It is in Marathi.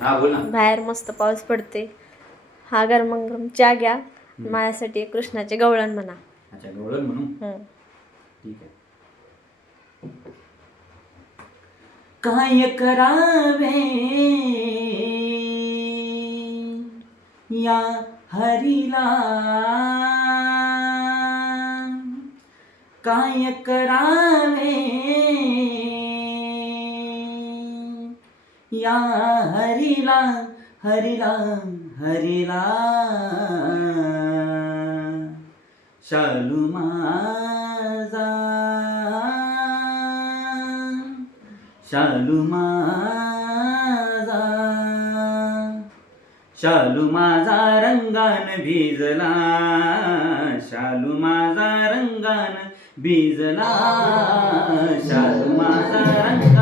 हा बोल ना. बाहेर मस्त पाऊस पडते. हा गरम गरम चहा घ्या. माझ्यासाठी एक कृष्णाचे गवळण म्हणा. अच्छा गवळण म्हणू. हम्म. ठीक आहे. काय करावे या हरीला, काय करावे या हरीला, हरीला हरीला. शालू माझा, शालू माझा, शालू माझा रंगान भिजला, शालू माझा रंगान भिजला, शालू माझा रंग